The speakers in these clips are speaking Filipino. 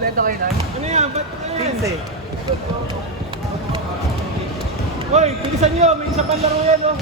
Kompleto kayo nun? Ano yan? Ba't ano yan? 15. Hoy, bilisan nyo. May isa pang laro yan, oh.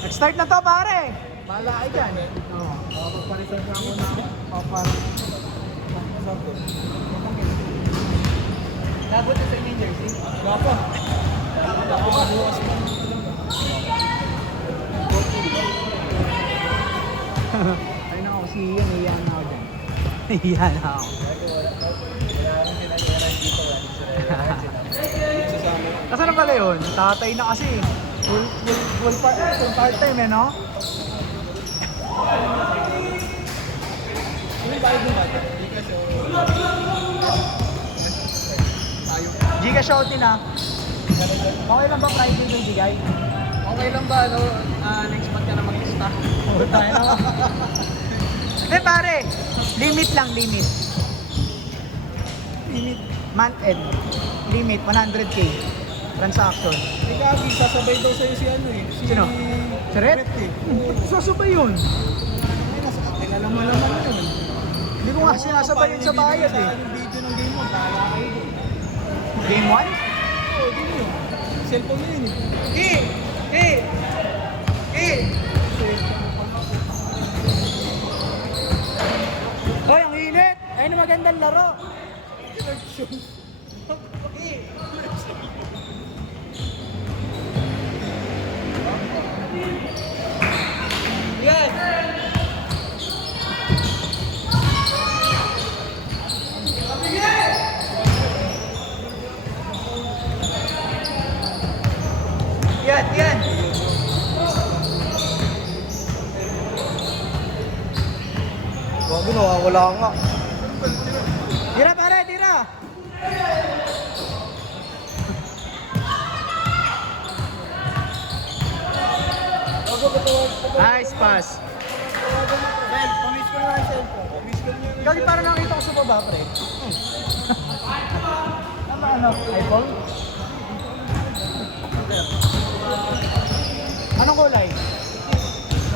Nag-start na to, pare. Bahala kayo dyan eh. Oo. Magpalitan ka muna ako. O, parang... Labot na sa inyo yung jersey? Gapa. Ayun ako, si Ian, iyan ako dyan. Yan ako. Nasaan na pala yun? Tatay na kasi. Full part-time eh, no? Giga shouty na. Okay lang ba Friday yung bigay? Okay lang ba, ano, next month ka na mag-lista? Oo, tayo na. Hindi pare, limit lang, limit. Limit, month end. Limit, 100k. Transaction. May kagi, sasabay daw sa'yo si ano eh. Sino? Si Red? eh. Sasabay yun. Ay, nasa kapila naman yun. Hindi ko nga sinasabay yun sa bayad eh. Yung video ng game mo, bahala kayo doon. Game 1? Oo, di yun. Cellphone yun eh. Hoy, ang init! Ayun ang magandang laro. Yan! Yan! Bago nawawala nga. Tira pare, tira! Nice pass. Ben, pamiss ko na lang yung cellphone. Pamiss ko na yung Kasi parang nakita ko sa baba, pre. Ano, iPhone? Anong kulay?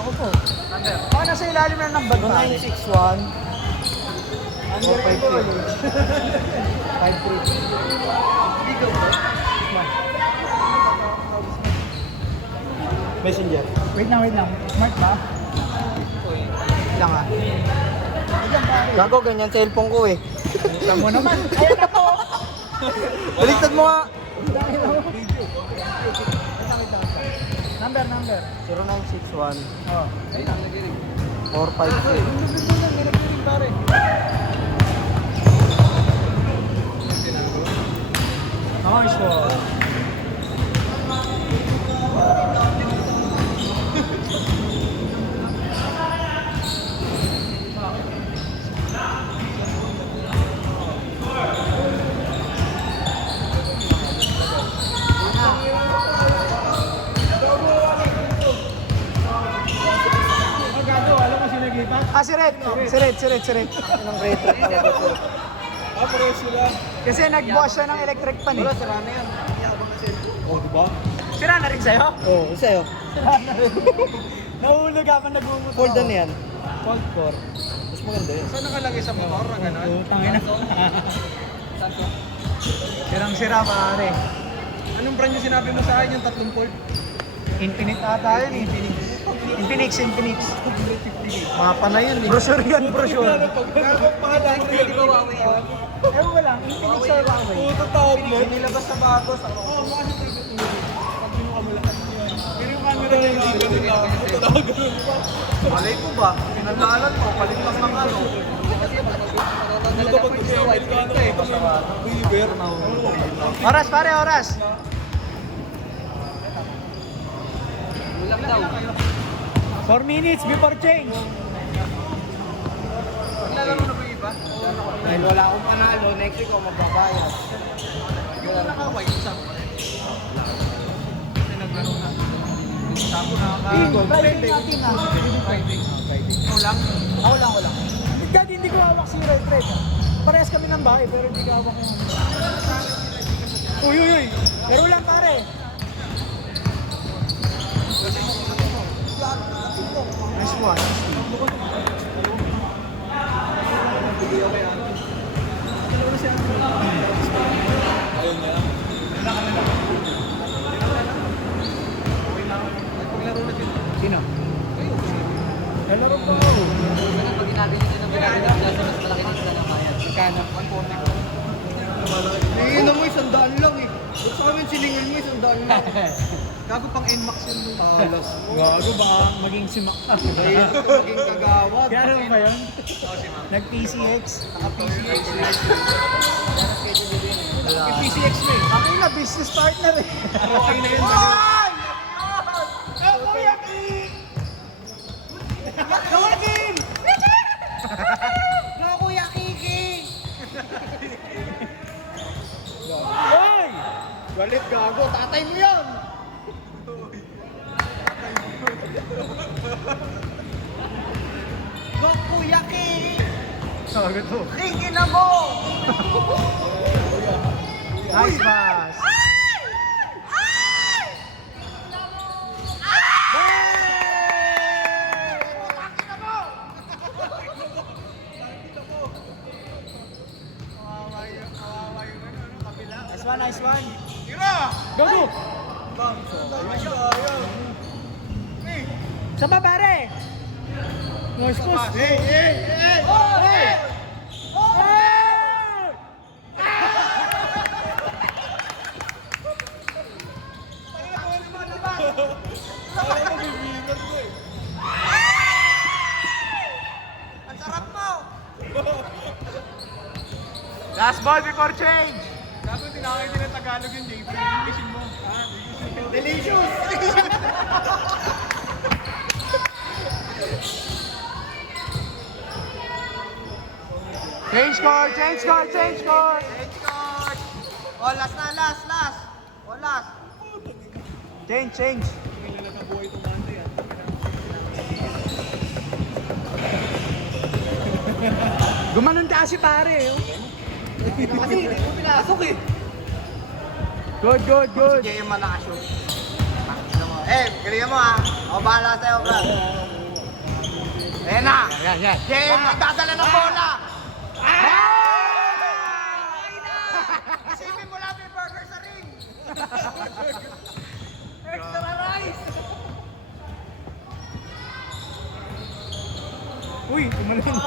Ako po. Baka nasa ilalim na ng bag, pare. 961. Under 5'3". Messenger. Wait lang. Smart ba? Wait lang ah. Gago, ganyan cellphone ko eh. Buksan mo naman. Ayan na po. Baliktad mo nga. Number. 0961 Oh. 456. Nice one. Ah, si Red. Anong retro talaga to? Pareho sila. Kasi nagbukas siya ng electric pan eh. Sira na yan. Iyabang na cellphone. Oh, diba? Sira na rin sa'yo? Oo, sa'yo. Nahulog habang nagmumuto. Fold na yan. Fold core. Mas maganda yun. Saan nakalagay sa motor na gano'n? Tangin na. Sirang-sira pare. Anong brand yung sinabi mo sa akin yung 3 volt? Infinite ata yun eh. Infinix. Mapa na yun eh. Brochure yan, brochure. Pangalan ko Hindi ba Huawei yun? Ewan ko lang, Infinix or Huawei. Puto tablet. Nilabas sa bagos. Oo, mga siya pag kinuha mo lahat yun. Pero yung camera na yung ganun na. Puto na ganun pa. Malay ko ba? Pinagdaanan ko, paligtas ng ano. Dito pag nag-i-awit ka na ito yung river. Oras pare, oras. Ulang daw. 4 minutes before change. Maglalaro na ba yung iba? Dahil wala akong panalo, next week ako magbabayad. Yung nakaway, isang. Kasi naglaro na. Sapo na Friday natin ah. Friday. Ikaw lang? Ako lang. Kahit hindi ko hawak si Red. Parehas kami ng bahay pero hindi ko hawak yung... Uy. Pero lang pare. Nice one. si Andrew. Ayun na. Paglaro na sila. Sino? Ayun. Lalaro pa ako. Pag ginagawa nyo ng ginagawa nyo, mas malaki ng sila ng kaya. Magkano? 140. Hingin mo 100 lang eh. Ba't sa amin silingin mo 100 lang? Gago pang NMAX yun nung. Alas. Gago baka maging si Mac. Dahil maging kagawad. Kaya ano ba yun? Oo, si Ma'am. Nag-PCX. Naka-PCX. Wala. PCX na eh. Ang ina, business partner eh. Okay na yun. Kuya Kim! Kuya Kiki! Hoy! Galit gago, tatay mo yan! Go Kuya Kiki! Sabi to. Kiki na mo! Nice pass. Nice one, nice one. Tira! Go, go! Saan ba pare? Nice pass. Hey! Hey! Hey! Hey! Ang sarap mo! Last ball before change. Dapat tinakay din ng Tagalog yung Dave. Englishing mo. Delicious! Change score, change score, change score. Change coach! Oh, last na, last! Oh, last! Change, change. Gumanon ka kasi pare. Oh. Kasi hindi mo pinasok eh. Good, good, good. Sige yung malakashoot. Galingan mo ha. Ako bahala sa'yo, Brad. Ayan na! Yan, yan. Game, magdadala ng bola! Isipin mo lang yung burger sa ring! Extra rice! Uy, gumanon.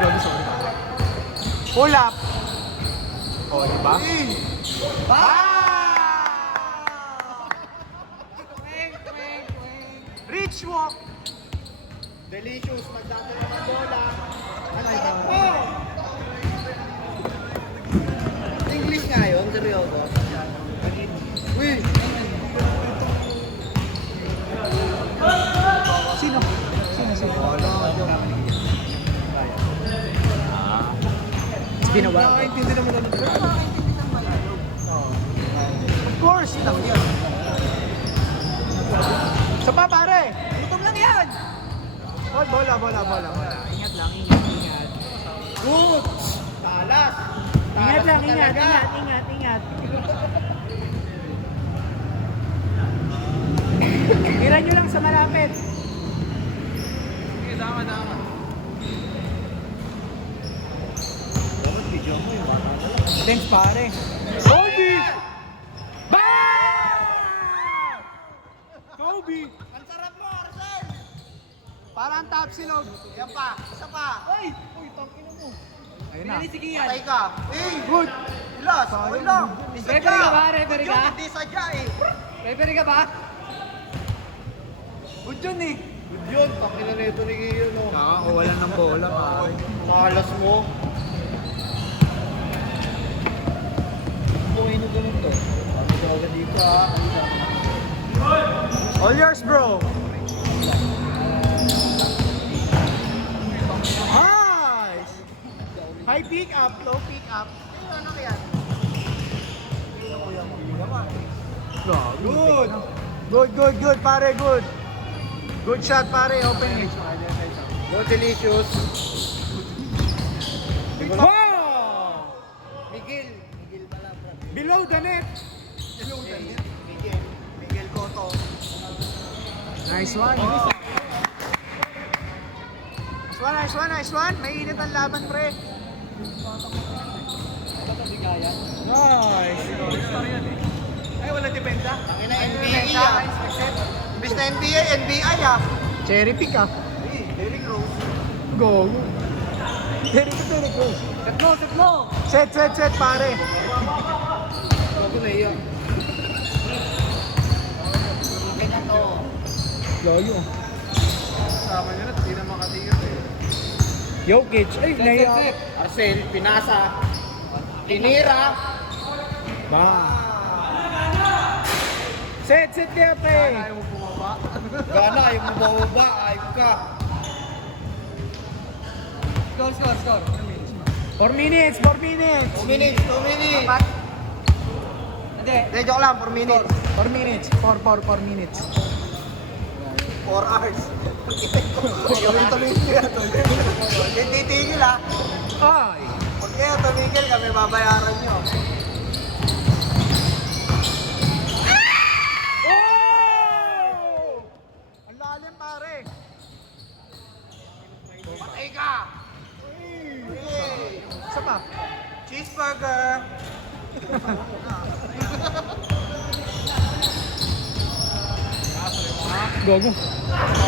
Grabe, sorry. Pull up. Oh, diba? Reach walk. Delicious, magdadala ng bola. Ang sarap mo! English nga yun, seryoso. Uy! Sino? Sino? Ginawa. Nakakaintindi naman naman. Of course. Lang yun. Sa pa pare. Gutom lang yan! Bola. Ingat lang, ingat. Good! Talas! Ingat lang, talaga. ingat. Tira nyo lang sa malapit. Sige, dama. Dapat video mo yung bata na lang. Thanks pare. Kobe! Kobe! Ang sarap mo, Arcel! Parang top silog. Yan pa, isa pa. Uy, tangkin mo. Ayun na. Sige yan. Patay ka. Eh! Good. Ilas! Okay lang. Hindi Referee sadya. ka ba? Referee ka? Hindi sadya eh. Referee ka ba? Good yun eh. Good yun. Pakina na ito ni Giyo, no? Nakakawalan ng bola pare. Malas mo. Buhay nyo ganun to. Ano ka agad dito ha? All yours bro. Nice. High pick up, low pick up. Ano kaya? Good pare, good. Good shot pare, open it. Go delicious. Wow! Miguel pala. Brad. Below the net. Miguel Cotto. Nice one. Nice one. May init ang laban pre. Ligaya. Nice. All-star yan eh. Ay, wala depensa. Ang ina, NBA ah. Imbis na NBA, NBI ah. Cherry pick ah. Derrick Rose. Go. Derek Rose. Set mo, set mo! Set, pare. Bago na iya. Ganyan to. Lolo. Sama nyo na, hindi na makatigas eh. Jokic. Ay, Set, naiya. set. Arcel, pinasa. Tinira. Ba. Set kaya pre. Ayaw mo bumaba. Gana, ayaw mo bababa. Ayaw ka. Score. 4 minutes. 2 minutes, 2 minutes. Hindi. Hindi, joke lang, 4 minutes. 4 minutes. 4 minutes. 4 hours. Tuloy-tuloy siya. Hindi titigil ah. Ay. Pag kayo tumigil kami, babayaran nyo. Oh! Ang lalim pare. Patay ka! Hey! Isa pa. Cheeseburger! Gogo.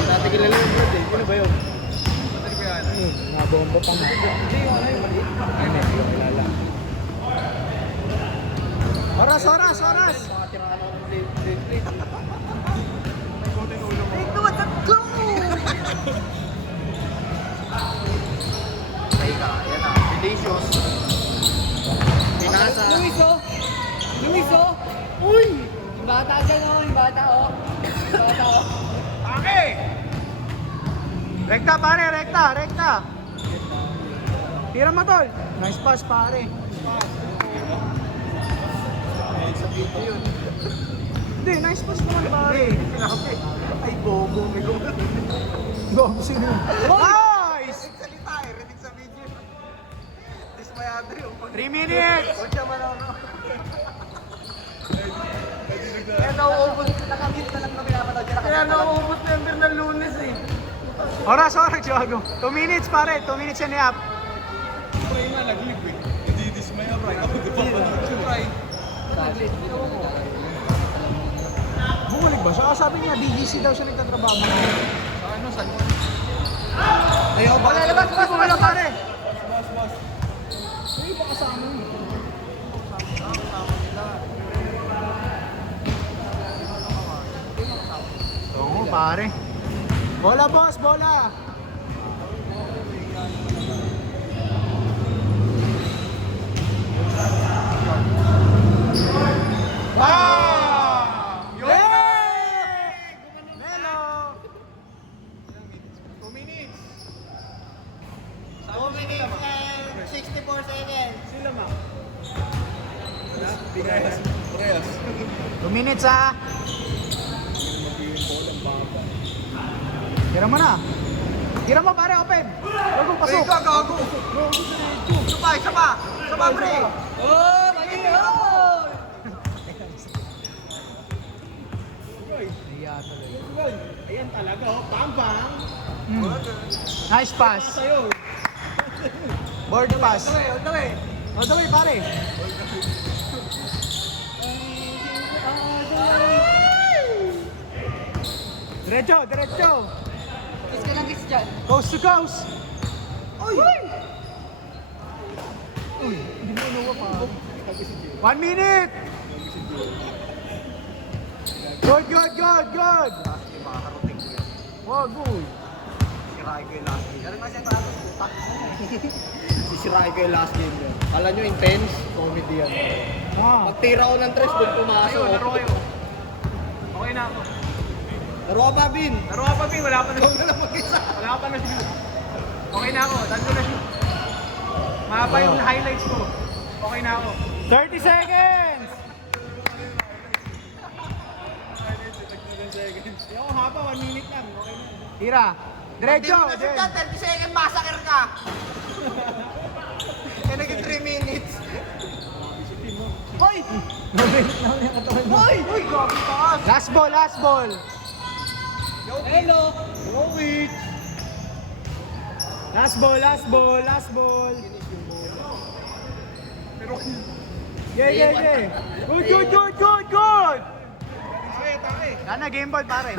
Dati kilala yung bird eh. Sino ba yun? Patay ko yan. Nabomba pa mo. Hindi, wala yung maliit. Ay, hindi ko kilala. Oras. Baka tirahan ako ng plate. Patay ka, yan ah. Delicious. Pinasa. Luis oh! Uy! Yung bata dyan oh, yung bata oh. Pake! Rekta pare, rekta. Tira mo tol. Nice pass pare. Hindi, nice pass naman pare. Sinabi. Ay, gogo. May gogo. Go, sino? Nice! Salita eh, rinig sa video. Dismayado yung 3 minutes! Huwag siya manono. Kaya nauubos, nakakit na lang na pinapanood. Kaya nauubos member ng Lunes eh. Oras, Jogo. 2 minutes pare, 2 minutes and a half. Try nga, nag-live eh. Hindi dismaya, Fry. Ako, di ba? Fry. Bumalik ba siya? Sabi niya, BGC daw siya nagtatrabaho. Sa ano, San Juan? Ayaw ba? Labas, wala pare. Boss. Hindi pa kasama niyo. Oo, pare. Bola, boss, bola. Wow! Yay! Melo! 2 minutes. 2 minutes and 64 seconds. Sila, ma. Pinayas. 2 minutes ha. Tira mo na. Tira mo pare, open. Gago, pasok. Ay, gago. Isa pa, pre. Oh, mali oh! Ayan talaga, oh. Bang! Nice pass. Sa'yo. Board pass. All the way. All the way pare. Diretso. Kiss ka ng kiss dyan. Coast to coast. Uy! Hindi mo nawa pa. 1 minute. Good. Makakarating ko yan. Wow, good. Sirahin ko yung last game. Ano kasi ito? Putak. Sisirahin ko yung last game yun. Kala nyo intense? Comedy yan. Ah. Pagtira ko ng tres, doon pumasok. Laro kayo. Okay na ako. Laro ka ba, Bin? Laro ka pa, Ping. Wala pa na siya. Wala pa na siya. Okay na ako. Dando na siya. Mahaba yung highlights ko. Okay na ako. 30 seconds. Yung haba, 1 minute lang. Okay na. Tira. Diretso. Hindi mo na siya dyan, 30 seconds, massacre ka. Eh, naging 3 minutes. Hoy! Uy, grabe taas. Last ball. Hello! Last ball. Pero Yeah. Good! Ay, tayo. Sana game ball pare.